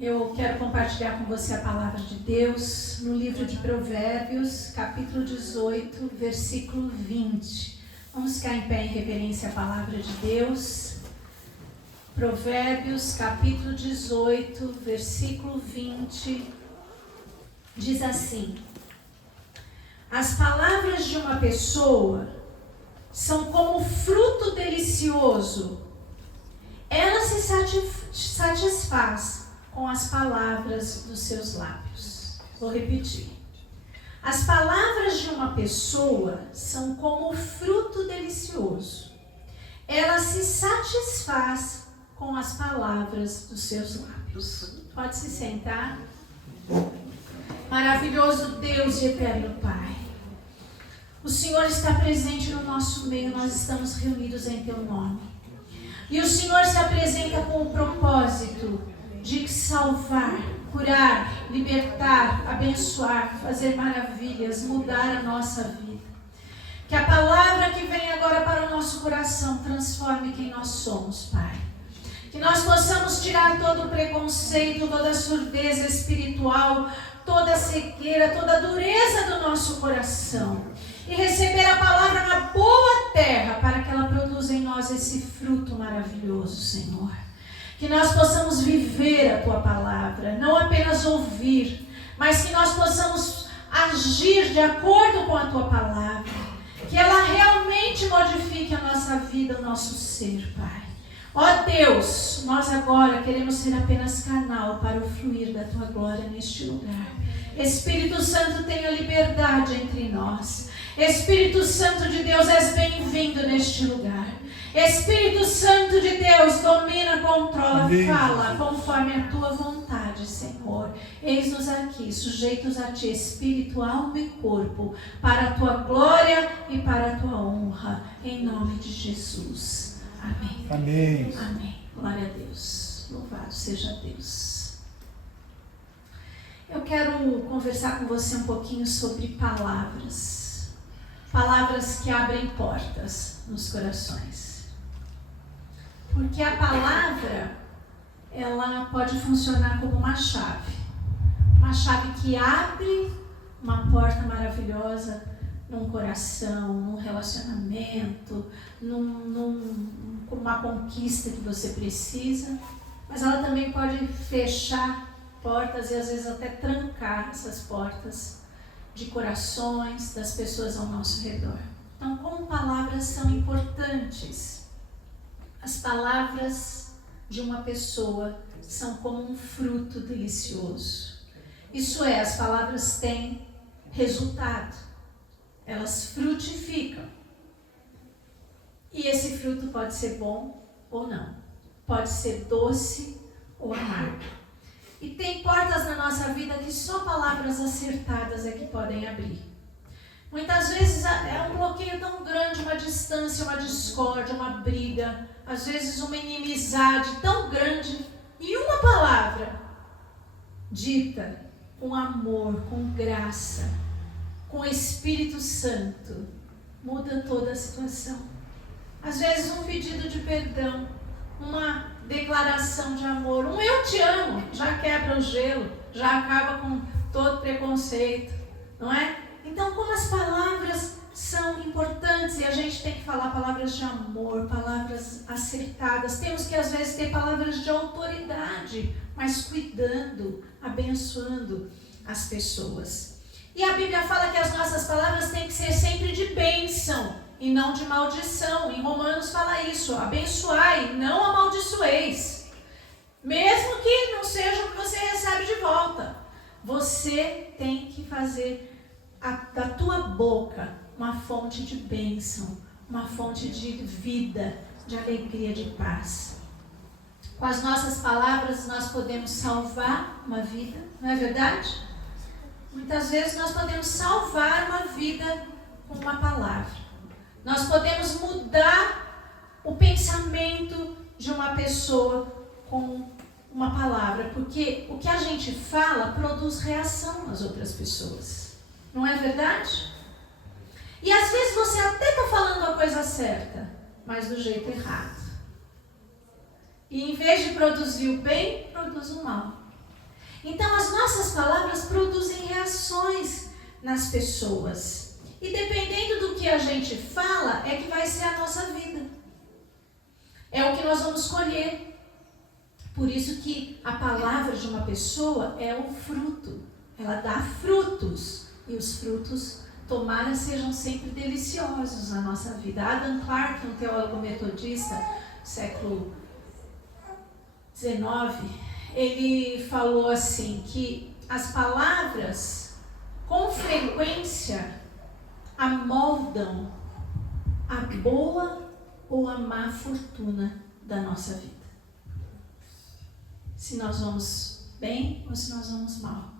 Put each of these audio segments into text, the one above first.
Eu quero compartilhar com você a palavra de Deus no livro de Provérbios, capítulo 18, versículo 20. Vamos ficar em pé em reverência à palavra de Deus. Provérbios, capítulo 18, versículo 20, diz assim: as palavras de uma pessoa são como fruto delicioso. Ela se satisfaz com as palavras dos seus lábios. Vou repetir. As palavras de uma pessoa são como fruto delicioso. Ela se satisfaz com as palavras dos seus lábios. Pode se sentar. Maravilhoso Deus e eterno Pai, o Senhor está presente no nosso meio, nós estamos reunidos em Teu nome. E o Senhor se apresenta com o propósito de salvar, curar, libertar, abençoar, fazer maravilhas, mudar a nossa vida. Que a palavra que vem agora para o nosso coração transforme quem nós somos, Pai. Que nós possamos tirar todo o preconceito, toda a surdez espiritual, toda a cegueira, toda a dureza do nosso coração e receber a palavra na boa terra para que ela produza em nós esse fruto maravilhoso, Senhor. Que nós possamos viver a Tua palavra, não apenas ouvir, mas que nós possamos agir de acordo com a Tua palavra. Que ela realmente modifique a nossa vida, o nosso ser, Pai. Ó Deus, nós agora queremos ser apenas canal para o fluir da Tua glória neste lugar. Espírito Santo, tenha liberdade entre nós. Espírito Santo de Deus, és bem-vindo neste lugar. Espírito Santo de Deus, domina, controla, amém. Fala conforme a Tua vontade, Senhor. Eis-nos aqui, sujeitos a Ti, espírito, alma e corpo, para a Tua glória e para a Tua honra, em nome de Jesus. Amém. Amém. Amém. Glória a Deus. Louvado seja Deus. Eu quero conversar com você um pouquinho sobre palavras. Palavras que abrem portas nos corações. Porque a palavra, ela pode funcionar como uma chave. Uma chave que abre uma porta maravilhosa num coração, num relacionamento, numa conquista que você precisa. Mas ela também pode fechar portas e às vezes até trancar essas portas de corações das pessoas ao nosso redor. Então, como palavras são importantes? As palavras de uma pessoa são como um fruto delicioso. Isso é, as palavras têm resultado. Elas frutificam. E esse fruto pode ser bom ou não. Pode ser doce ou amargo. E tem portas na nossa vida que só palavras acertadas é que podem abrir. Muitas vezes é um bloqueio tão grande, uma distância, uma discórdia, uma briga, às vezes uma inimizade tão grande. E uma palavra dita com amor, com graça, com o Espírito Santo, muda toda a situação. Às vezes um pedido de perdão, uma declaração de amor, um eu te amo, já quebra o gelo, já acaba com todo preconceito, não é? Então, como as palavras são importantes e a gente tem que falar palavras de amor, palavras acertadas, temos que às vezes ter palavras de autoridade, mas cuidando, abençoando as pessoas. E a Bíblia fala que as nossas palavras têm que ser sempre de bênção e não de maldição. Em Romanos fala isso, abençoai, não amaldiçoeis. Mesmo que não seja o que você recebe de volta. Você tem que fazer da tua boca uma fonte de bênção, uma fonte de vida, de alegria, de paz. Com as nossas palavras nós podemos salvar uma vida, não é verdade? Muitas vezes nós podemos salvar uma vida com uma palavra. Nós podemos mudar o pensamento de uma pessoa com uma palavra, porque o que a gente fala produz reação nas outras pessoas. Não é verdade? E às vezes você até está falando a coisa certa, mas do jeito errado. E em vez de produzir o bem, produz o mal. Então as nossas palavras produzem reações nas pessoas. E dependendo do que a gente fala, é que vai ser a nossa vida. É o que nós vamos colher. Por isso que a palavra de uma pessoa é o fruto. Ela dá frutos. E os frutos, tomara, sejam sempre deliciosos na nossa vida. Adam Clarke, um teólogo metodista, século XIX, ele falou assim, que as palavras, com frequência, amoldam a boa ou a má fortuna da nossa vida. Se nós vamos bem ou se nós vamos mal.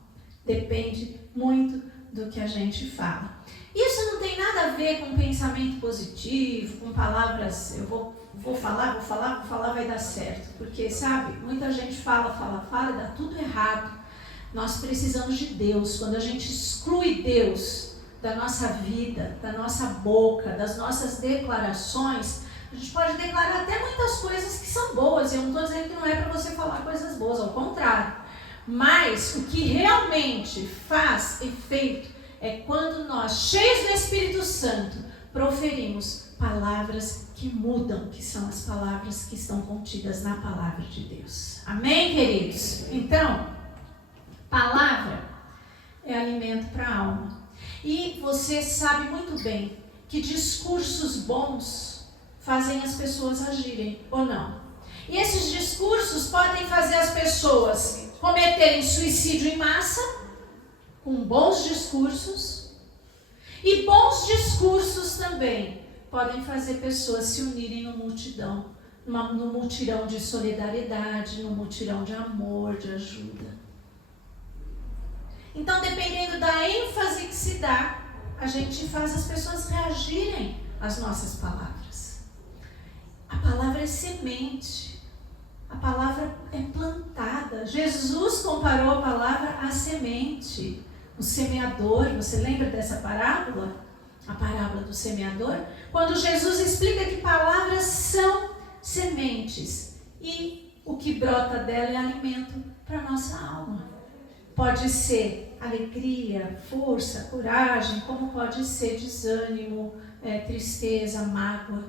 Depende muito do que a gente fala. Isso não tem nada a ver com pensamento positivo, com palavras, eu vou falar, vai dar certo. Porque, sabe, muita gente fala, e dá tudo errado. Nós precisamos de Deus. Quando a gente exclui Deus da nossa vida, da nossa boca, das nossas declarações, a gente pode declarar até muitas coisas que são boas. Eu não estou dizendo que não é para você falar coisas boas, ao contrário. Mas o que realmente faz efeito é quando nós, cheios do Espírito Santo, proferimos palavras que mudam, que são as palavras que estão contidas na palavra de Deus. Amém, queridos? Então, palavra é alimento para a alma. E você sabe muito bem que discursos bons fazem as pessoas agirem, ou não? E esses discursos podem fazer as pessoas cometerem suicídio em massa, com bons discursos, e bons discursos também podem fazer pessoas se unirem no mutirão de solidariedade, no mutirão de amor, de ajuda. Então, dependendo da ênfase que se dá, a gente faz as pessoas reagirem às nossas palavras. A palavra é semente. A palavra é plantada. Jesus comparou a palavra à semente. O semeador, você lembra dessa parábola? A parábola do semeador? Quando Jesus explica que palavras são sementes e o que brota dela é alimento para a nossa alma. Pode ser alegria, força, coragem, como pode ser desânimo, tristeza, mágoa.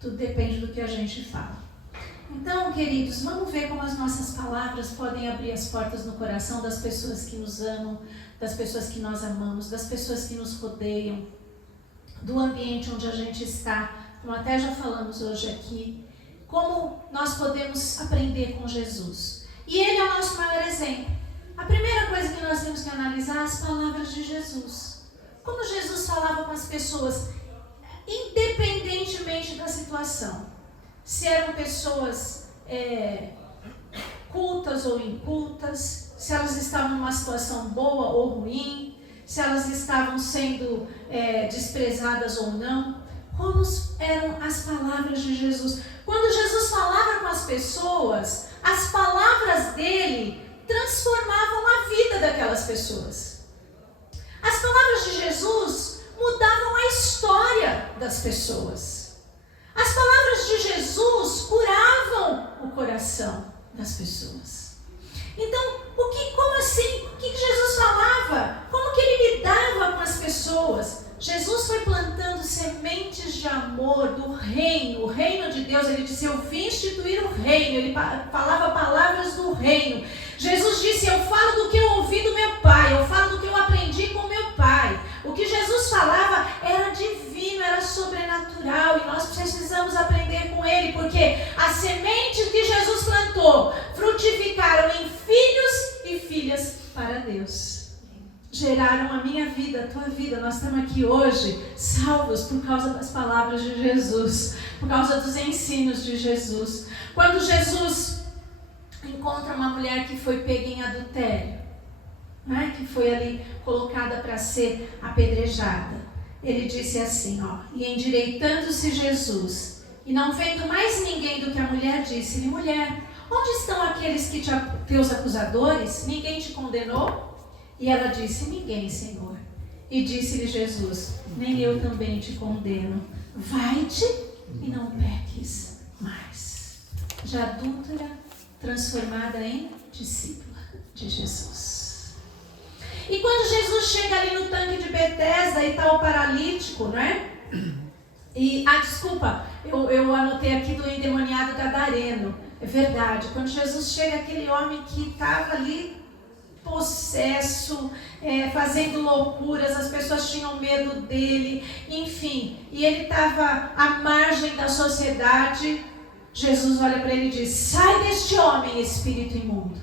Tudo depende do que a gente fala. Então, queridos, vamos ver como as nossas palavras podem abrir as portas no coração das pessoas que nos amam, das pessoas que nós amamos, das pessoas que nos rodeiam, do ambiente onde a gente está, como até já falamos hoje aqui, como nós podemos aprender com Jesus. E Ele é o nosso maior exemplo. A primeira coisa que nós temos que analisar é as palavras de Jesus. Como Jesus falava com as pessoas, independentemente da situação. Se eram pessoas cultas ou incultas, se elas estavam numa situação boa ou ruim, se elas estavam sendo desprezadas ou não. Como eram as palavras de Jesus? Quando Jesus falava com as pessoas, as palavras dele transformavam a vida daquelas pessoas. As palavras de Jesus mudavam a história das pessoas. As palavras de Jesus curavam o coração das pessoas. Então, como assim? O que Jesus falava? Como que ele lidava com as pessoas? Jesus foi plantando sementes de amor do reino, o reino de Deus. Ele disse, eu vim instituir o reino. Ele falava palavras do reino. Jesus disse, eu falo do que eu ouvi do meu pai, eu falo do que eu aprendi com meu pai. O que Jesus falava era divino, era sobrenatural, e nós precisamos aprender com ele, porque as sementes que Jesus plantou frutificaram em filhos e filhas para Deus. Geraram a minha vida, a tua vida. Nós estamos aqui hoje salvos por causa das palavras de Jesus, por causa dos ensinos de Jesus. Quando Jesus encontra uma mulher que foi pega em adultério, né, que foi ali colocada para ser apedrejada, ele disse assim, e endireitando-se Jesus, e não vendo mais ninguém do que a mulher, disse-lhe, mulher, onde estão aqueles teus acusadores? Ninguém te condenou? E ela disse, ninguém, Senhor. E disse-lhe Jesus, nem eu também te condeno. Vai-te e não peques mais. Já adúltera, transformada em discípula de de Jesus. E quando Jesus chega ali no tanque de Betesda e está o paralítico, né? E, desculpa, eu anotei aqui do endemoniado gadareno. É verdade, quando Jesus chega, aquele homem que estava ali possesso, fazendo loucuras, as pessoas tinham medo dele, enfim, e ele estava à margem da sociedade. Jesus olha para ele e diz: sai deste homem, espírito imundo.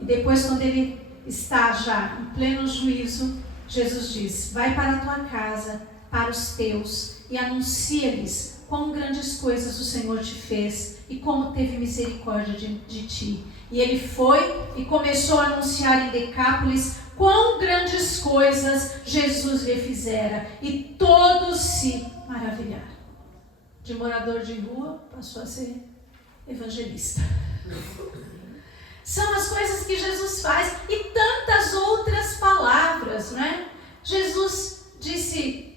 E depois, quando ele está já em pleno juízo, Jesus diz: vai para a tua casa, para os teus, e anuncia-lhes quão grandes coisas o Senhor te fez e como teve misericórdia de ti. E ele foi e começou a anunciar em Decápolis quão grandes coisas Jesus lhe fizera, e todos se maravilharam. De morador de rua passou a ser evangelista. São as coisas que Jesus faz, e tantas outras palavras, né? Jesus disse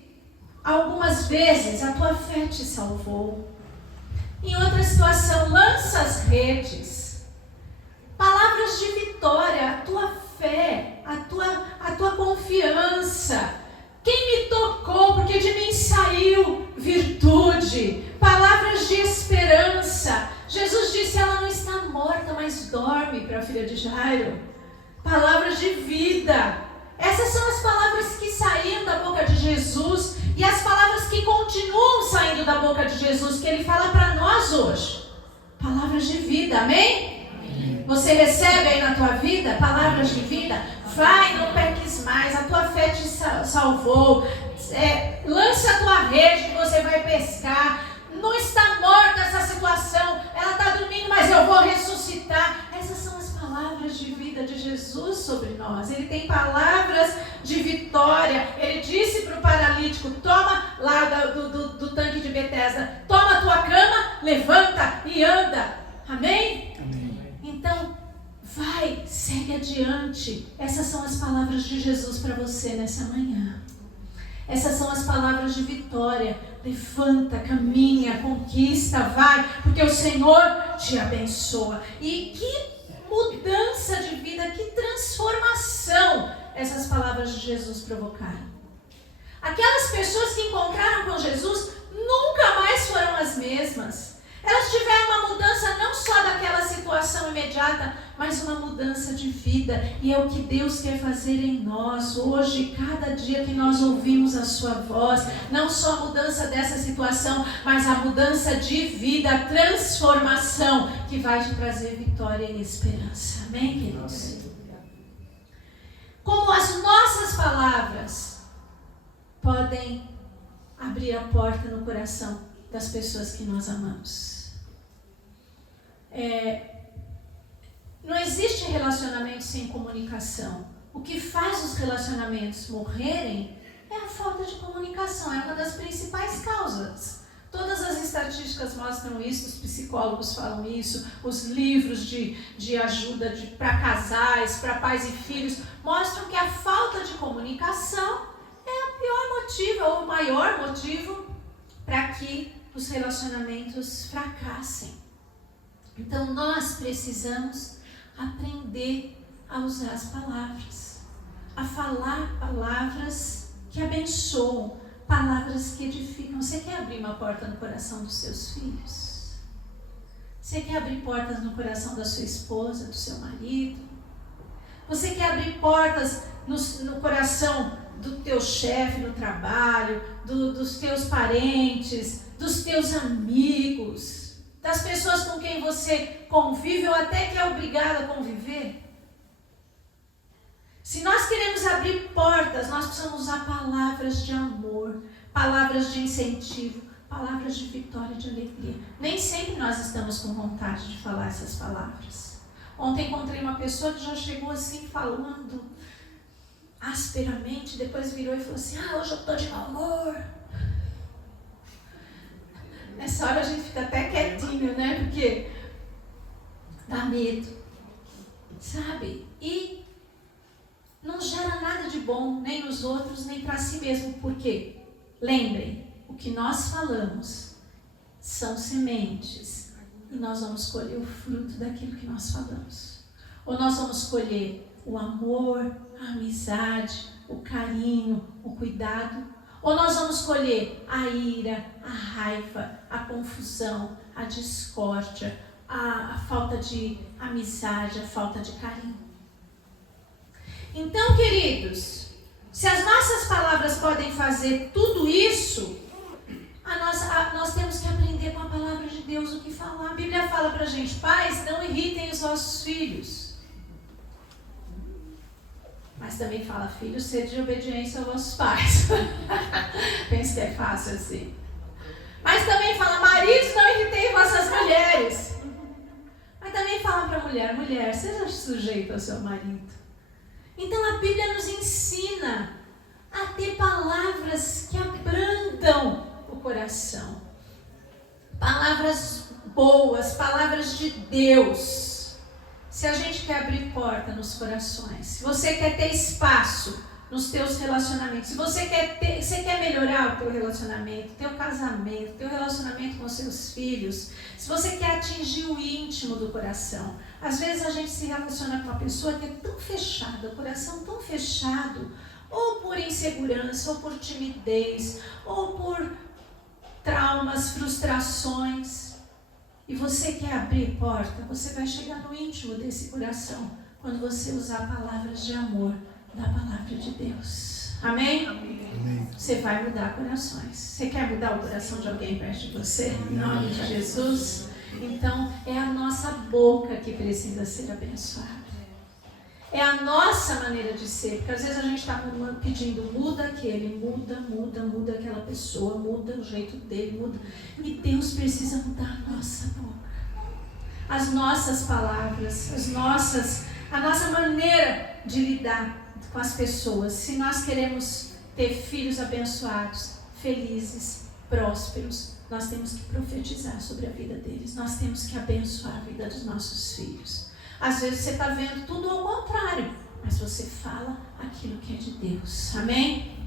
algumas vezes: a tua fé te salvou. Em outra situação: lança as redes. Palavras de vitória, a tua fé, a tua confiança. Quem me tocou, porque de mim saiu virtude. Palavras de esperança. Jesus disse: ela não está morta, mas dorme, para a filha de Jairo. Palavras de vida. Essas são as palavras que saíam da boca de Jesus, e as palavras que continuam saindo da boca de Jesus, que ele fala para nós hoje. Palavras de vida, amém? Você recebe aí na tua vida palavras de vida? Vai, não peques mais, a tua fé te salvou. Lança a tua rede que você vai pescar. Não está morta essa situação, ela está dormindo, mas eu vou ressuscitar. Essas são as palavras de vida de Jesus sobre nós. Ele tem palavras de vitória. Ele disse para o paralítico: toma lá do tanque de Betesda, toma a tua cama, levanta e anda. Amém? Então, vai, segue adiante. Essas são as palavras de Jesus para você nessa manhã. Essas são as palavras de vitória. Levanta, caminha, conquista, vai, porque o Senhor te abençoa. E que mudança de vida, que transformação essas palavras de Jesus provocaram. Aquelas pessoas que encontraram com Jesus nunca mais foram as mesmas. Elas tiveram uma mudança não só daquela situação imediata, mas uma mudança de vida. E é o que Deus quer fazer em nós hoje, cada dia que nós ouvimos a sua voz. Não só a mudança dessa situação, mas a mudança de vida, a transformação que vai te trazer vitória e esperança. Amém, queridos? Como as nossas palavras podem abrir a porta no coração das pessoas que nós amamos. Não existe relacionamento sem comunicação. O que faz os relacionamentos morrerem é a falta de comunicação. É uma das principais causas. Todas as estatísticas mostram isso, os psicólogos falam isso, os livros de ajuda para casais, para pais e filhos, mostram que a falta de comunicação é o pior motivo, ou o maior motivo para que os relacionamentos fracassem. Então nós precisamos aprender a usar as palavras, a falar palavras que abençoam, palavras que edificam. Você quer abrir uma porta no coração dos seus filhos? Você quer abrir portas no coração da sua esposa, do seu marido? Você quer abrir portas no coração do teu chefe no trabalho, dos teus parentes, dos teus amigos, das pessoas com quem você convive ou até que é obrigado a conviver? Se nós queremos abrir portas, nós precisamos usar palavras de amor, palavras de incentivo, palavras de vitória e de alegria. Nem sempre nós estamos com vontade de falar essas palavras. Ontem encontrei uma pessoa que já chegou assim falando asperamente, depois virou e falou assim: hoje eu estou de mau humor. Nessa hora a gente fica até quietinho, né? Porque dá medo, sabe? E não gera nada de bom, nem nos outros, nem para si mesmo. Por quê? Lembrem, o que nós falamos são sementes, e nós vamos colher o fruto daquilo que nós falamos. Ou nós vamos escolher o amor, a amizade, o carinho, o cuidado? Ou nós vamos escolher a ira, a raiva, a confusão, a discórdia, a falta de amizade, a falta de carinho? Então, queridos, se as nossas palavras podem fazer tudo isso, nós temos que aprender com a palavra de Deus o que falar. A Bíblia fala pra gente: pais, não irritem os vossos filhos. Mas também fala: filhos, sede de obediência aos vossos pais. Pensa que é fácil assim. Mas também fala: maridos, não irritei vossas mulheres. Mas também fala pra mulher: mulher, seja sujeita ao seu marido. Então a Bíblia nos ensina a ter palavras que abrandam o coração. Palavras boas, palavras de Deus. Se a gente quer abrir porta nos corações, se você quer ter espaço nos teus relacionamentos, se você quer melhorar o teu relacionamento, teu casamento, teu relacionamento com os seus filhos, se você quer atingir o íntimo do coração. Às vezes a gente se relaciona com uma pessoa que é tão fechada, o coração tão fechado, ou por insegurança, ou por timidez, ou por traumas, frustrações. E você quer abrir porta, você vai chegar no íntimo desse coração quando você usar palavras de amor da palavra de Deus. Amém? Amém. Você vai mudar corações. Você quer mudar o coração de alguém perto de você? Em nome de Jesus? Então, é a nossa boca que precisa ser abençoada. É a nossa maneira de ser. Porque às vezes a gente está pedindo: muda aquele, muda aquela pessoa, muda o jeito dele, muda. E Deus precisa mudar a nossa boca. As nossas palavras, a nossa maneira de lidar com as pessoas. Se nós queremos ter filhos abençoados, felizes, prósperos, nós temos que profetizar sobre a vida deles. Nós temos que abençoar a vida dos nossos filhos. Às vezes você está vendo tudo ao contrário, mas você fala aquilo que é de Deus. Amém?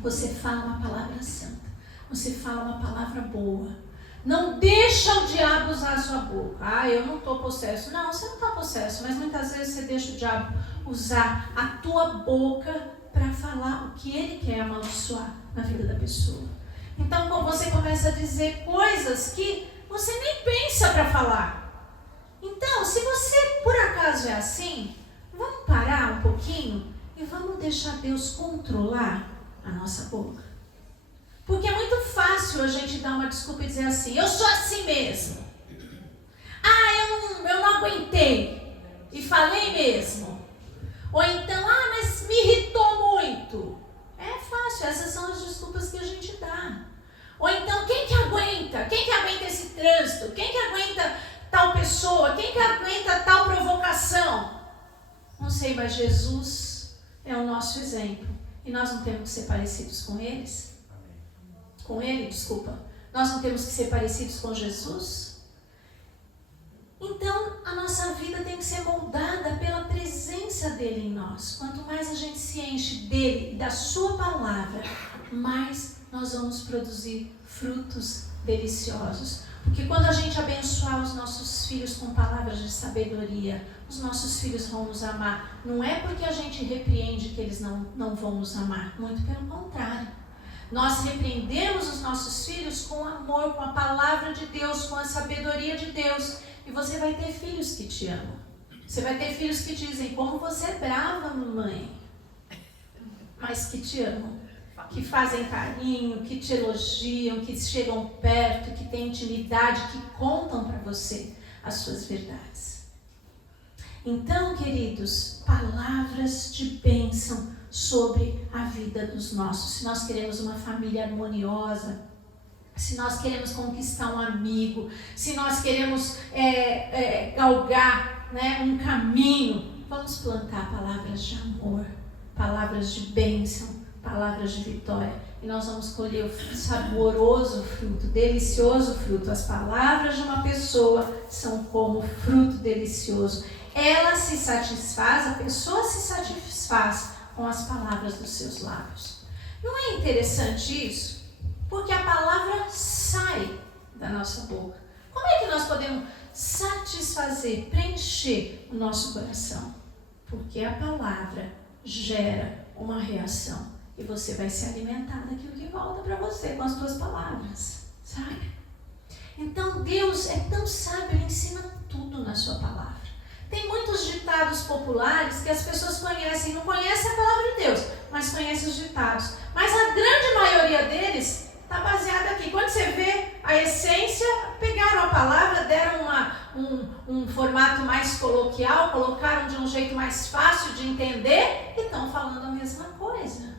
Você fala uma palavra santa. Você fala uma palavra boa. Não deixa o diabo usar a sua boca. Eu não estou possesso. Não, você não está possesso, mas muitas vezes você deixa o diabo usar a tua boca para falar o que ele quer amaldiçoar na vida da pessoa. Então, quando você começa a dizer coisas que você nem pensa para falar. Então, se você por acaso é assim, vamos parar um pouquinho e vamos deixar Deus controlar a nossa boca. Porque é muito fácil a gente dar uma desculpa e dizer assim: eu sou assim mesmo. Eu não aguentei e falei mesmo. Ou então: mas me irritou muito. É fácil, essas são as desculpas que a gente dá. Ou então: quem que aguenta? Quem que aguenta esse trânsito? Quem que aguenta tal pessoa? Quem que aguenta tal provocação? Não sei, mas Jesus é o nosso exemplo. E nós não temos que ser parecidos com eles? Com ele, desculpa. Nós não temos que ser parecidos com Jesus? Então, a nossa vida tem que ser moldada pela presença dele em nós. Quanto mais a gente se enche dele e da sua palavra, mais nós vamos produzir frutos deliciosos. Porque quando a gente abençoar os nossos filhos com palavras de sabedoria, os nossos filhos vão nos amar. Não é porque a gente repreende que eles não vão nos amar. Muito pelo contrário. Nós repreendemos os nossos filhos com amor, com a palavra de Deus, com a sabedoria de Deus. E você vai ter filhos que te amam. Você vai ter filhos que dizem: como você é brava, mamãe. Mas que te amam. Que fazem carinho, que te elogiam, que chegam perto, que têm intimidade, que contam para você as suas verdades. Então, queridos, palavras de bênção sobre a vida dos nossos. Se nós queremos uma família harmoniosa, se nós queremos conquistar um amigo, se nós queremos galgar, um caminho, vamos plantar palavras de amor, palavras de bênção, palavras de vitória, e nós vamos colher o saboroso fruto, delicioso fruto. As palavras de uma pessoa são como fruto delicioso. Ela se satisfaz, a pessoa se satisfaz com as palavras dos seus lábios. Não é interessante isso? Porque a palavra sai da nossa boca. Como é que nós podemos satisfazer, preencher o nosso coração. Porque a palavra gera uma reação. E você vai se alimentar daquilo que volta para você com as suas palavras. Sabe? Então Deus é tão sábio, Ele ensina tudo na sua palavra. Tem muitos ditados populares que as pessoas conhecem, não conhecem a palavra de Deus, mas conhecem os ditados. Mas a grande maioria deles está baseada aqui. Quando você vê a essência, pegaram a palavra, deram um formato mais coloquial, colocaram de um jeito mais fácil de entender e estão falando a mesma coisa.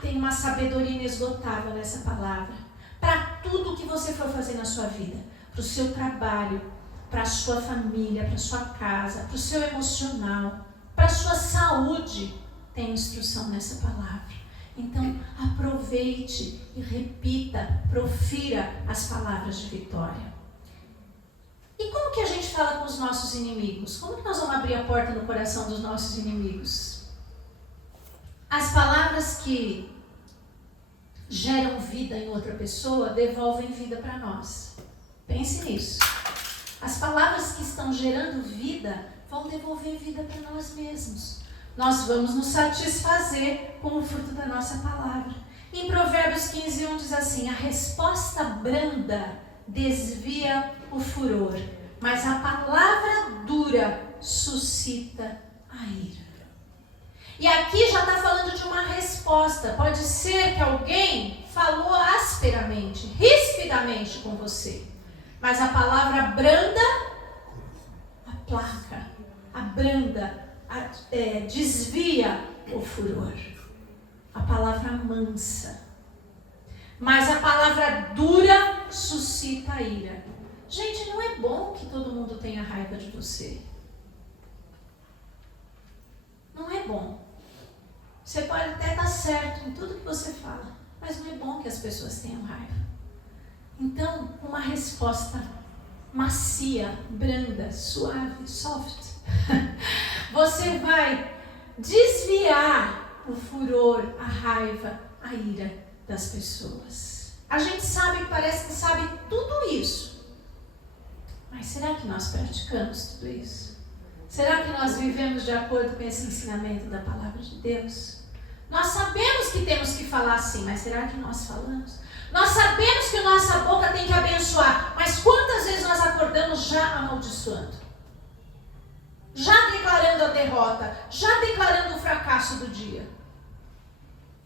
Tem uma sabedoria inesgotável nessa palavra. Para tudo que você for fazer na sua vida, para o seu trabalho, para a sua família, para a sua casa, para o seu emocional, para a sua saúde, tem instrução nessa palavra. Então, aproveite e repita, profira as palavras de vitória. E como que a gente fala com os nossos inimigos? Como que nós vamos abrir a porta no coração dos nossos inimigos? As palavras que geram vida em outra pessoa devolvem vida para nós. Pense nisso. As palavras que estão gerando vida vão devolver vida para nós mesmos. Nós vamos nos satisfazer com o fruto da nossa palavra. Em Provérbios 15:1 diz assim: a resposta branda desvia o furor, mas a palavra dura suscita a ira. E aqui já está falando de uma resposta. Pode ser que alguém falou asperamente, rispidamente com você. Mas a palavra branda aplaca, abranda, desvia o furor. A palavra mansa. Mas a palavra dura suscita a ira. Gente, não é bom que todo mundo tenha raiva de você. Não é bom. Você pode até estar certo em tudo que você fala, mas não é bom que as pessoas tenham raiva. Então, uma resposta macia, branda, suave, soft. Você vai desviar o furor, a raiva, a ira das pessoas. A gente sabe, parece que sabe tudo isso. Mas será que nós praticamos tudo isso? Será que nós vivemos de acordo com esse ensinamento da palavra de Deus? Nós sabemos que temos que falar assim, mas será que nós falamos? Nós sabemos que nossa boca tem que abençoar, mas quantas vezes nós acordamos já amaldiçoando? Já declarando a derrota, já declarando o fracasso do dia.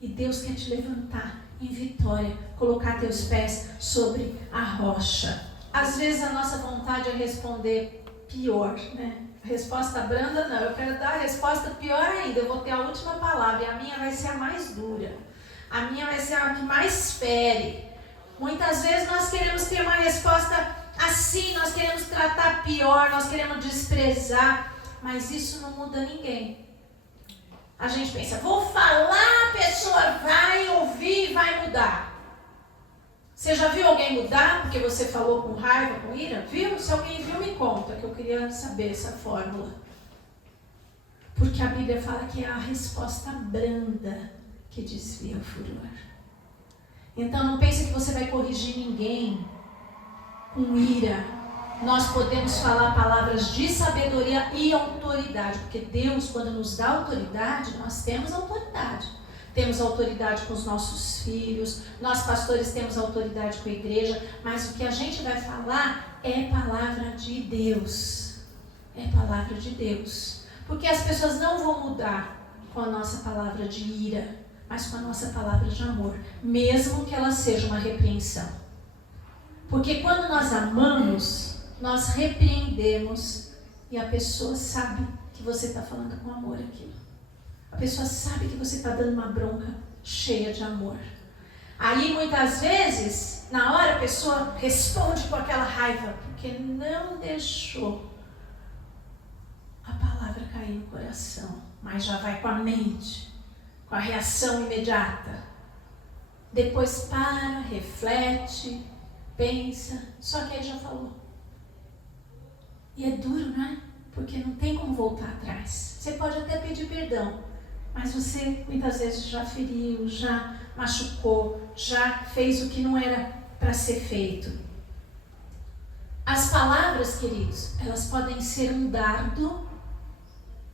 E Deus quer te levantar em vitória, colocar teus pés sobre a rocha. Às vezes a nossa vontade é responder pior, né? Resposta branda não, eu quero dar a resposta pior ainda, eu vou ter a última palavra e a minha vai ser a mais dura. A minha vai ser a que mais fere. Muitas vezes nós queremos ter uma resposta assim, nós queremos tratar pior, nós queremos desprezar, mas isso não muda ninguém. A gente pensa, vou falar, a pessoa vai ouvir e vai mudar. Você já viu alguém mudar porque você falou com raiva, com ira? Viu? Se alguém viu, me conta, que eu queria saber essa fórmula. Porque a Bíblia fala que é a resposta branda que desvia o furor. Então não pense que você vai corrigir ninguém com ira. Nós podemos falar palavras de sabedoria e autoridade, porque Deus, quando nos dá autoridade, nós temos autoridade. Temos autoridade com os nossos filhos, nós pastores temos autoridade com a igreja, mas o que a gente vai falar é palavra de Deus. É palavra de Deus. Porque as pessoas não vão mudar com a nossa palavra de ira, mas com a nossa palavra de amor, mesmo que ela seja uma repreensão. Porque quando nós amamos, nós repreendemos e a pessoa sabe que você está falando com amor aquilo. A pessoa sabe que você está dando uma bronca cheia de amor. Aí muitas vezes, na hora a pessoa responde com aquela raiva, porque não deixou a palavra cair no coração, mas já vai com a mente, com a reação imediata. Depois para, reflete, pensa, só que aí já falou. E é duro, né? Porque não tem como voltar atrás. Você pode até pedir perdão, mas você muitas vezes já feriu, já machucou, já fez o que não era para ser feito. As palavras, queridos, elas podem ser um dardo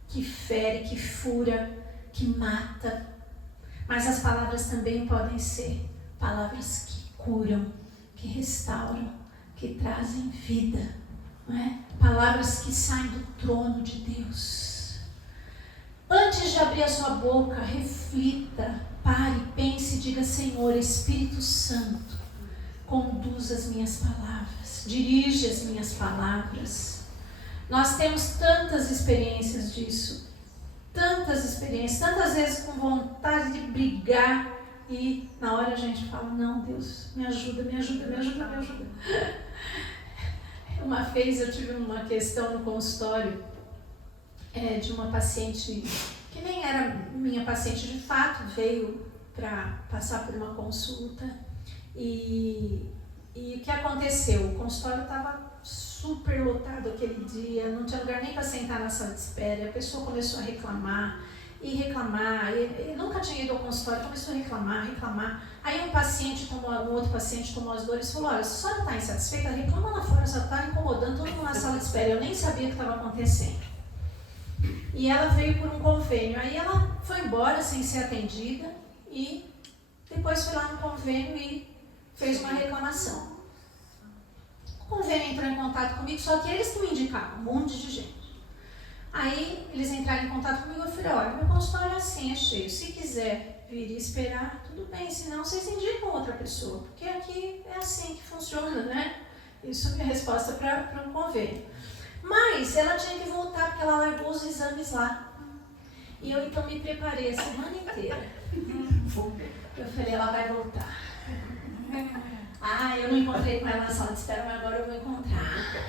que fere, que fura, que mata. Mas as palavras também podem ser palavras que curam, que restauram, que trazem vida, não é? Palavras que saem do trono de Deus. Antes de abrir a sua boca, reflita, pare, pense e diga: Senhor, Espírito Santo, conduz as minhas palavras, dirige as minhas palavras. Nós temos tantas experiências disso, tantas experiências, tantas vezes com vontade de brigar e na hora a gente fala: não, Deus, me ajuda, me ajuda, me ajuda, me ajuda. Uma vez eu tive uma questão no consultório de uma paciente que nem era minha paciente de fato, veio para passar por uma consulta e o que aconteceu? O consultório estava super lotado aquele dia, não tinha lugar nem para sentar na sala de espera, e a pessoa começou a reclamar, e nunca tinha ido ao consultório, começou a reclamar. Aí um outro paciente tomou as dores e falou: olha, se a senhora está insatisfeita, reclama lá fora, só está incomodando todo mundo na sala de espera. Eu nem sabia o que estava acontecendo. E ela veio por um convênio, aí ela foi embora sem ser atendida e depois foi lá no convênio e fez uma reclamação. O convênio entrou em contato comigo, só que eles que me indicaram, um monte de gente. Aí eles entraram em contato comigo, eu falei: olha, meu consultório é assim, é cheio, se quiser vir e esperar, tudo bem, senão vocês indicam outra pessoa, porque aqui é assim que funciona, né? Isso é a minha resposta para o convênio. Mas ela tinha que voltar, porque ela largou os exames lá. E eu então me preparei a semana inteira. Eu falei: ela vai voltar. Eu não encontrei com ela na sala de espera, mas agora eu vou encontrar.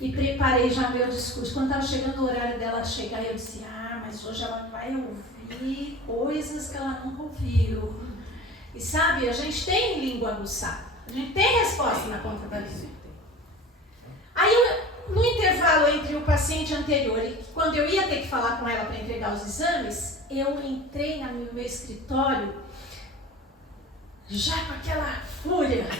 E preparei já meu discurso. Quando estava chegando o horário dela chegar, eu disse: mas hoje ela vai ouvir coisas que ela nunca ouviu. E sabe, a gente tem língua aguçada. A gente tem resposta na ponta da língua. Aí, no intervalo entre o paciente anterior e quando eu ia ter que falar com ela para entregar os exames, eu entrei no meu escritório já com aquela fúria.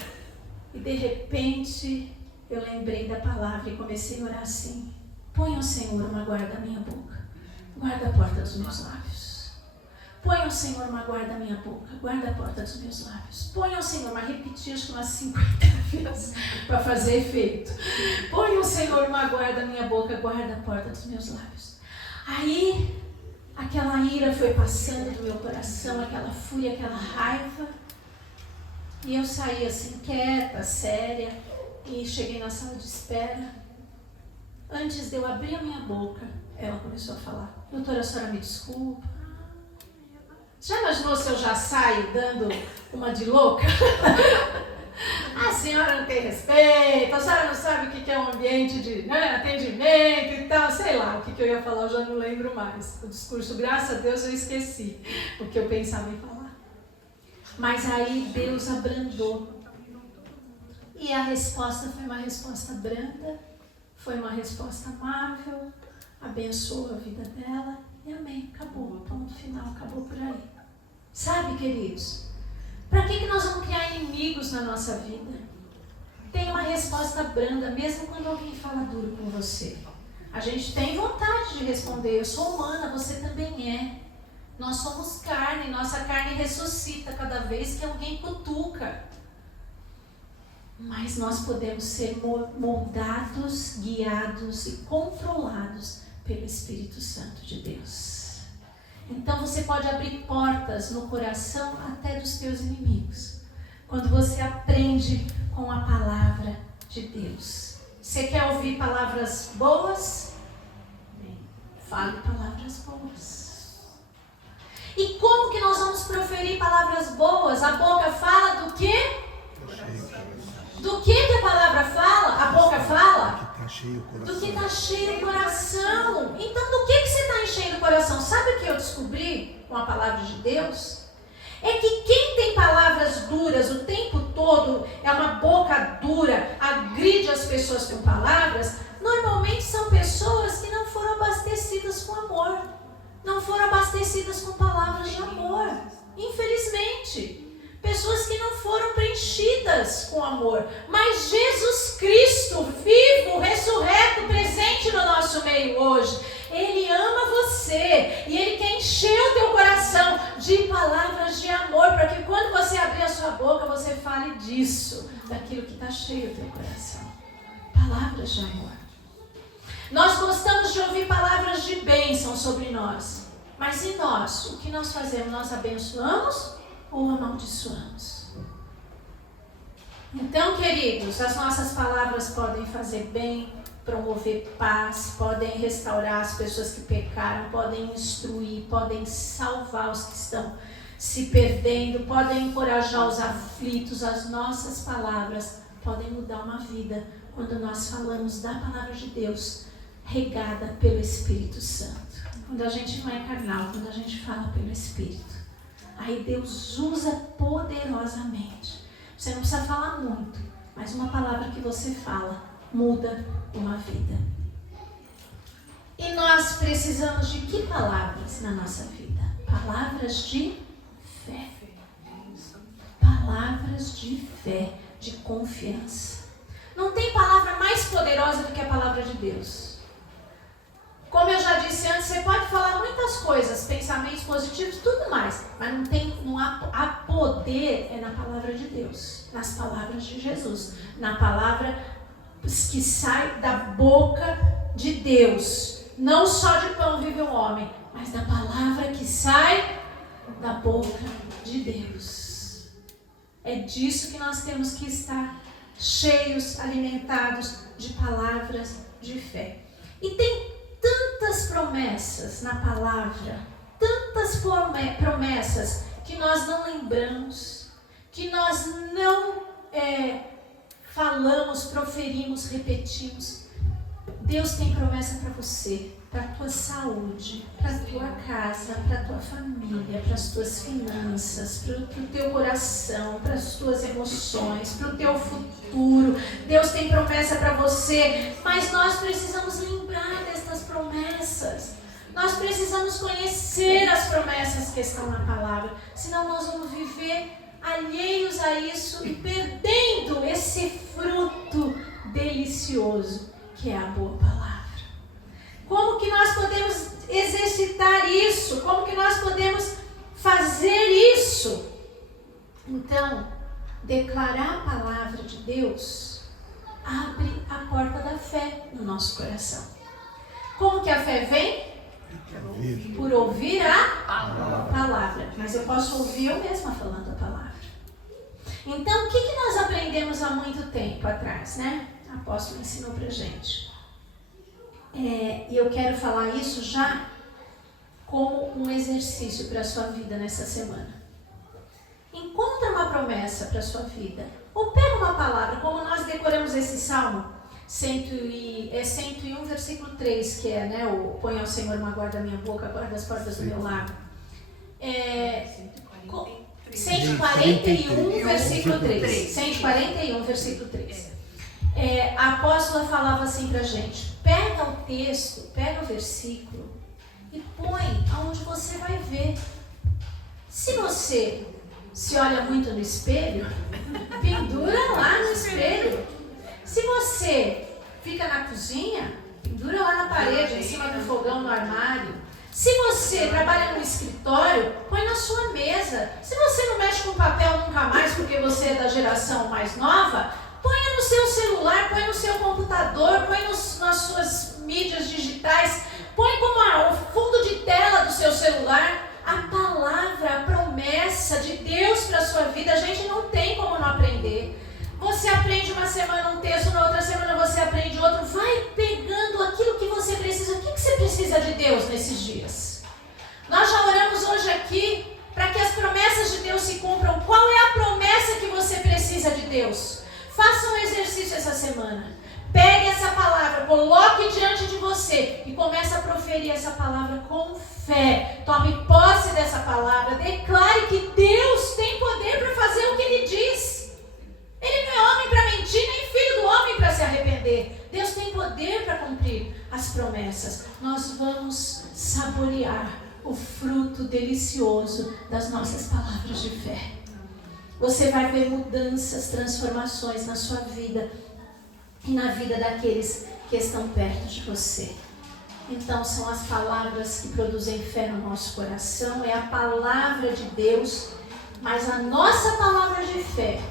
E de repente eu lembrei da palavra e comecei a orar assim: põe ao Senhor uma guarda à minha boca, guarda a porta dos meus lábios. Põe ao Senhor uma guarda à minha boca, guarda a porta dos meus lábios. Põe ao Senhor, mas repeti acho que umas 50 vezes para fazer efeito. Põe ao Senhor uma guarda à minha boca, guarda a porta dos meus lábios. Aí aquela ira foi passando do meu coração, aquela fúria, aquela raiva. E eu saí assim, quieta, séria, e cheguei na sala de espera. Antes de eu abrir a minha boca, ela começou a falar: doutora, a senhora me desculpa. Já imaginou se eu já saio dando uma de louca? A senhora não tem respeito, a senhora não sabe o que é um ambiente de atendimento e tal, sei lá o que eu ia falar, eu já não lembro mais. O discurso, graças a Deus, eu esqueci o que eu pensava em falar. Mas aí Deus abrandou. E a resposta foi uma resposta branda, foi uma resposta amável, abençoou a vida dela e amém, acabou, ponto final, acabou por aí. Sabe, queridos, para que nós vamos criar inimigos na nossa vida? Tem uma resposta branda, mesmo quando alguém fala duro com você. A gente tem vontade de responder: eu sou humana, você também é. Nós somos carne, nossa carne ressuscita cada vez que alguém cutuca. Mas nós podemos ser moldados, guiados e controlados pelo Espírito Santo de Deus. Então você pode abrir portas no coração até dos teus inimigos, quando você aprende com a palavra de Deus. Você quer ouvir palavras boas? Fale palavras boas. E como que nós vamos proferir palavras boas? A boca fala do quê? Do que a palavra fala? A boca fala? Do que está cheio o coração. Então, do que você está enchendo o coração? Sabe o que eu descobri com a palavra de Deus? É que quem tem palavras duras o tempo todo, é uma boca dura, agride as pessoas com palavras, normalmente são pessoas que não foram abastecidas com amor. Não foram abastecidas com palavras de amor. Infelizmente. Pessoas que não foram preenchidas vidas com amor, mas Jesus Cristo, vivo, ressurreto, presente no nosso meio hoje, Ele ama você e Ele quer encher o teu coração de palavras de amor, para que quando você abrir a sua boca, você fale disso, daquilo que está cheio do teu coração. Palavras de amor. Nós gostamos de ouvir palavras de bênção sobre nós, mas e nós? O que nós fazemos? Nós abençoamos ou amaldiçoamos? Então, queridos, as nossas palavras podem fazer bem, promover paz, podem restaurar as pessoas que pecaram, podem instruir, podem salvar os que estão se perdendo, podem encorajar os aflitos. As nossas palavras podem mudar uma vida quando nós falamos da palavra de Deus, regada pelo Espírito Santo. Quando a gente não é carnal, quando a gente fala pelo Espírito, aí Deus usa poderosamente. Você não precisa falar muito, mas uma palavra que você fala muda uma vida. E nós precisamos de que palavras na nossa vida? Palavras de fé. Palavras de fé, de confiança. Não tem palavra mais poderosa do que a palavra de Deus. Como eu já disse antes, você pode falar muitas coisas, pensamentos positivos, tudo mais, mas não há poder na palavra de Deus, nas palavras de Jesus, na palavra que sai da boca de Deus. Não só de pão vive o homem, mas da palavra que sai da boca de Deus. É disso que nós temos que estar cheios, alimentados de palavras de fé. E tem tantas promessas na palavra, tantas promessas que nós não lembramos, que nós não falamos, proferimos, repetimos. Deus tem promessa para você, para a tua saúde, para a tua casa, para a tua família, para as tuas finanças, para o teu coração, para as tuas emoções, para o teu futuro. Deus tem promessa para você, mas nós precisamos lembrar destas promessas. Nós precisamos conhecer as promessas que estão na palavra, senão nós vamos viver alheios a isso e perdendo esse fruto delicioso que é a boa palavra. Como que nós podemos exercitar isso? Como que nós podemos fazer isso? Então, declarar a palavra de Deus abre a porta da fé no nosso coração. Como que a fé vem? Por ouvir a palavra. Mas eu posso ouvir eu mesma falando a palavra. Então, o que nós aprendemos há muito tempo atrás, né? O apóstolo ensinou pra gente. E eu quero falar isso já como um exercício para a sua vida nessa semana. Encontra uma promessa para a sua vida. Ou pega uma palavra, como nós decoramos esse salmo, 101, versículo 3, que é, né, o põe ao Senhor uma guarda a minha boca, guarda as portas do meu lar. 141, versículo 3. 141, versículo 3. A apóstola falava assim pra gente: pega o texto, pega o versículo e põe aonde você vai ver. Se você se olha muito no espelho, pendura lá no espelho. Se você fica na cozinha, pendura lá na parede, em cima do fogão, no armário. Se você trabalha no escritório, põe na sua mesa. Se você não mexe com papel nunca mais, porque você é da geração mais nova, põe no seu celular, põe no seu computador, põe nas suas mídias digitais, põe como o fundo de tela do seu celular a palavra, a promessa de Deus para a sua vida. A gente não tem como não aprender. Você aprende uma semana um texto, na outra semana você aprende outro. Vai pegando aquilo que você precisa. O que você precisa de Deus nesses dias? Nós já oramos hoje aqui para que as promessas de Deus se cumpram. Qual é a promessa que você precisa de Deus? Faça um exercício essa semana. Pegue essa palavra, coloque diante de você e comece a proferir essa palavra com fé. Tome posse dessa palavra. Declare que Deus tem poder para fazer o que Ele diz. Ele não é homem para mentir, nem filho do homem para se arrepender. Deus tem poder para cumprir as promessas. Nós vamos saborear o fruto delicioso das nossas palavras de fé. você vai ver mudanças, transformações na sua vida e na vida daqueles que estão perto de você. Então são as palavras que produzem fé no nosso coração, é a palavra de Deus, mas a nossa palavra de fé,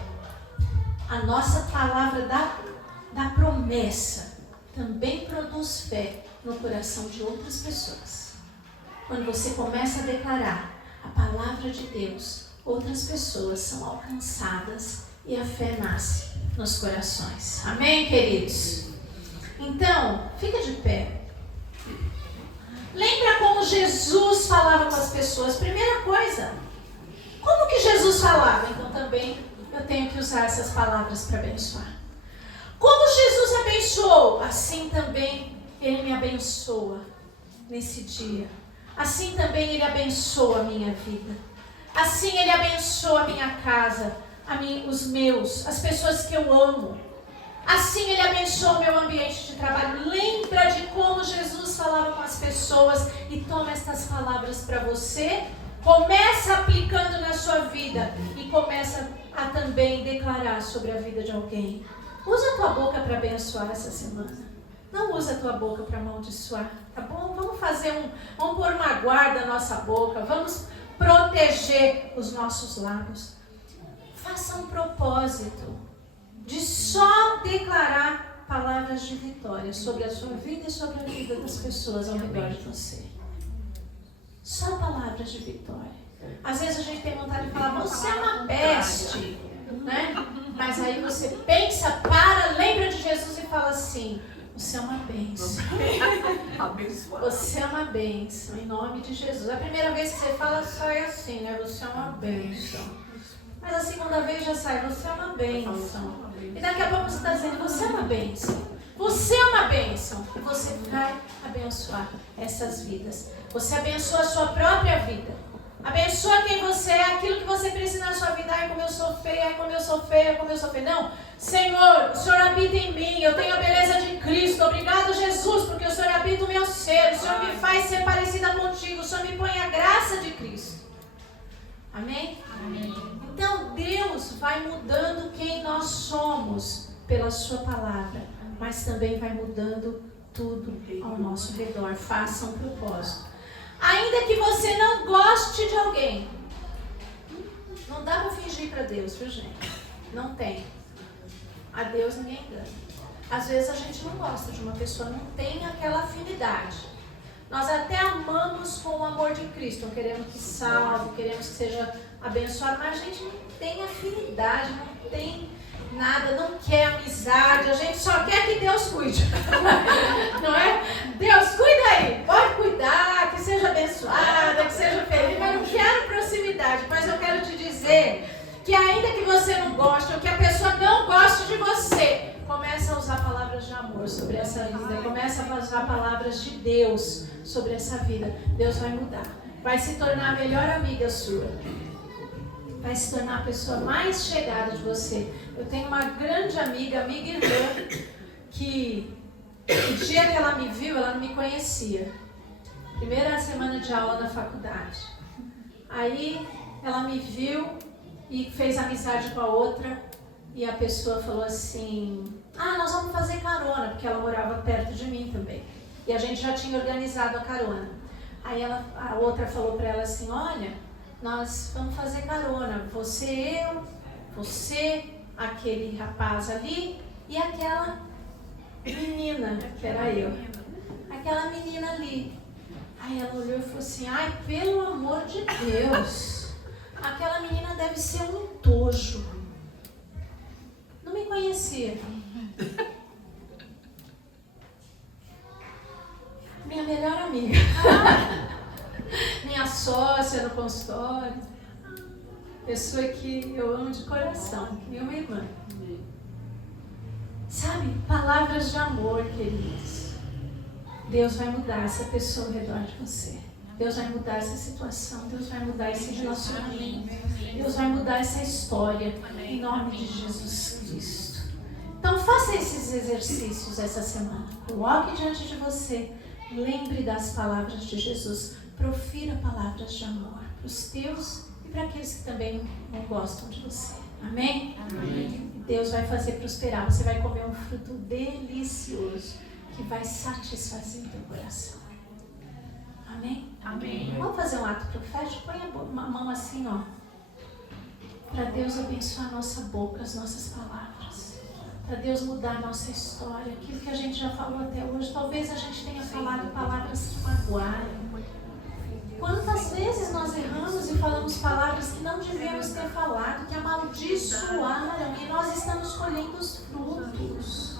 a nossa palavra da promessa, também produz fé no coração de outras pessoas. Quando você começa a declarar a palavra de Deus, outras pessoas são alcançadas e a fé nasce nos corações. Amém, queridos? Então, fica de pé. Lembra como Jesus falava com as pessoas? Primeira coisa, como que Jesus falava? Então também eu tenho que usar essas palavras para abençoar. Como Jesus abençoou, assim também Ele me abençoa nesse dia. Assim também Ele abençoa a minha vida. Assim Ele abençoa a minha casa, os meus, as pessoas que eu amo. Assim Ele abençoa o meu ambiente de trabalho. Lembra de como Jesus falava com as pessoas e toma estas palavras para você. Começa aplicando na sua vida e começa a também declarar sobre a vida de alguém. Usa a tua boca para abençoar essa semana. Não usa a tua boca para amaldiçoar, tá bom? Vamos pôr uma guarda na nossa boca. Vamos proteger os nossos lábios. Faça um propósito de só declarar palavras de vitória sobre a sua vida e sobre a vida das pessoas ao redor de você. Só palavras de vitória. Às vezes a gente tem vontade de falar, você é uma peste, né? Mas aí você pensa, lembra de Jesus e fala assim, você é uma bênção. Você é uma bênção, em nome de Jesus. A primeira vez que você fala, sai assim, né? Você é uma bênção. Mas a segunda vez já sai, você é uma bênção. E daqui a pouco você está dizendo, você é uma bênção. Você é uma bênção. E você vai abençoar essas vidas. Você abençoa a sua própria vida. Abençoa quem você é, aquilo que você precisa na sua vida. Ai, como eu sou feia, ai, como eu sou feia, como eu sou feia. Não, Senhor, o Senhor habita em mim, eu tenho a beleza de Cristo. Obrigado, Jesus, porque o Senhor habita o meu ser. O Senhor me faz ser parecida contigo. O Senhor me põe a graça de Cristo. Amém? Amém. Então, Deus vai mudando quem nós somos pela sua palavra, mas também vai mudando tudo ao nosso redor. Faça um propósito. Ainda que você não goste de alguém, não dá para fingir para Deus, viu, gente? Não tem. A Deus ninguém engana. Às vezes a gente não gosta de uma pessoa, não tem aquela afinidade. Nós até amamos com o amor de Cristo, queremos que salve, queremos que seja abençoado, mas a gente não tem afinidade, não tem nada, não quer amizade, a gente só quer que Deus cuide. Não é? Deus, cuida aí, pode cuidar, que seja abençoada, que seja feliz, mas não quero proximidade. Mas eu quero te dizer que ainda que você não goste, ou que a pessoa não goste de você, começa a usar palavras de amor sobre essa vida, começa a usar palavras de Deus sobre essa vida. Deus vai mudar, vai se tornar a melhor amiga sua, vai se tornar a pessoa mais chegada de você. Eu tenho uma grande amiga e irmã, que o dia que ela me viu, ela não me conhecia. Primeira semana de aula na faculdade. Aí ela me viu e fez amizade com a outra, e a pessoa falou assim, nós vamos fazer carona, porque ela morava perto de mim também. E a gente já tinha organizado a carona. Aí a outra falou para ela assim, olha, nós vamos fazer carona, você, aquele rapaz ali e aquela menina, que era eu. Aquela menina ali. Aí ela olhou e falou assim, ai, pelo amor de Deus, aquela menina deve ser um entojo. Não me conhecia. Minha melhor amiga. Minha sócia no consultório. Pessoa que eu amo de coração, minha irmã. Sabe, palavras de amor, queridos. Deus vai mudar essa pessoa ao redor de você. Deus vai mudar essa situação. Deus vai mudar esse relacionamento. Deus vai mudar essa história. Em nome de Jesus Cristo. Então faça esses exercícios essa semana. Coloque diante de você. Lembre das palavras de Jesus. Profira palavras de amor para os teus e e para aqueles que também não gostam de você. Amém? Amém. Deus vai fazer prosperar. Você vai comer um fruto delicioso que vai satisfazer o teu coração. Amém? Amém. Vamos fazer um ato profético? Põe a mão assim, ó. Para Deus abençoar a nossa boca, as nossas palavras. Para Deus mudar a nossa história. Aquilo que a gente já falou até hoje. Talvez a gente tenha falado palavras que magoaram. Quantas vezes nós erramos e falamos palavras que não devíamos ter falado, que amaldiçoaram, e nós estamos colhendo os frutos.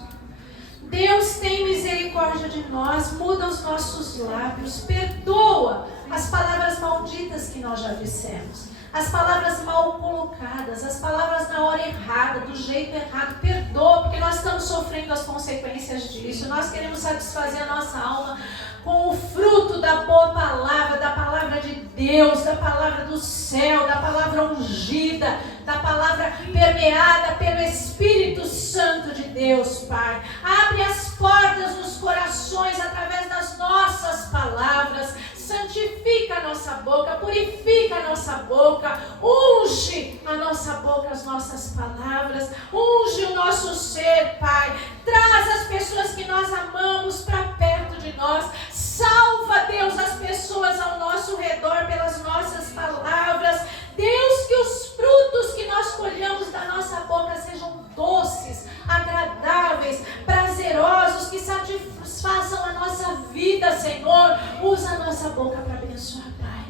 Deus tem misericórdia de nós, muda os nossos lábios, perdoa as palavras malditas que nós já dissemos, as palavras mal colocadas, as palavras na hora errada, do jeito errado. Perdoa, porque nós estamos sofrendo as consequências disso. Nós queremos satisfazer a nossa alma com o fruto da boa palavra, da palavra de Deus, da palavra do céu, da palavra ungida, da palavra permeada pelo Espírito Santo de Deus, Pai. Abre as portas nos corações através das nossas palavras. Santifica a nossa boca, purifica a nossa boca, unge a nossa boca, as nossas palavras, unge o nosso ser, Pai. Traz as pessoas que nós amamos para perto de nós. Salva, Deus, as pessoas ao nosso redor pelas nossas palavras. Deus, que os frutos que nós colhamos da nossa boca sejam doces, agradáveis, prazerosos, que satisfaçam a nossa vida, Senhor. Usa a nossa boca para abençoar, Pai.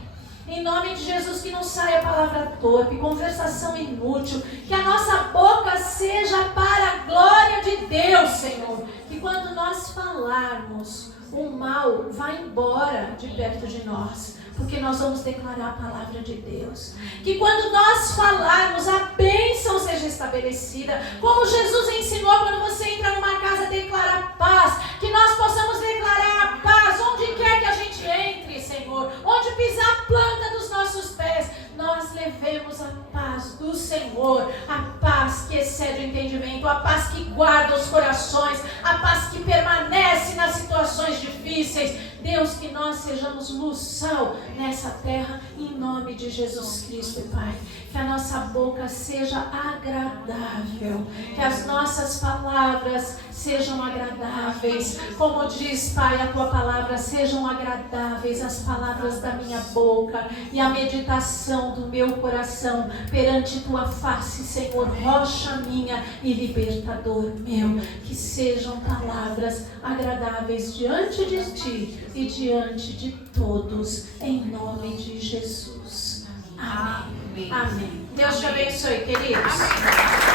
Em nome de Jesus, que não saia palavra torpe, conversação inútil, que a nossa boca seja para a glória de Deus, Senhor. Que quando nós falarmos, o mal vai embora de perto de nós, porque nós vamos declarar a palavra de Deus. Que quando nós falarmos, a bênção seja estabelecida, como Jesus ensinou, quando você entra numa casa, declara paz. Que nós possamos declarar a paz onde quer que a gente entre, Senhor. Onde pisar a planta dos nossos pés, nós levemos a paz do Senhor, a paz que excede o entendimento, a paz que guarda os corações, a paz que permanece nas situações difíceis. Deus, que nós sejamos luz, sal nessa terra, em nome de Jesus Cristo, Pai. Que a nossa boca seja agradável, que as nossas palavras sejam agradáveis. Como diz, Pai, a Tua palavra, sejam agradáveis as palavras da minha boca e a meditação do meu coração perante Tua face, Senhor, rocha minha e libertador meu. Que sejam palavras agradáveis diante de Ti e diante de todos, em nome de Jesus. Amém. Amém. Deus te abençoe, queridos. Amém.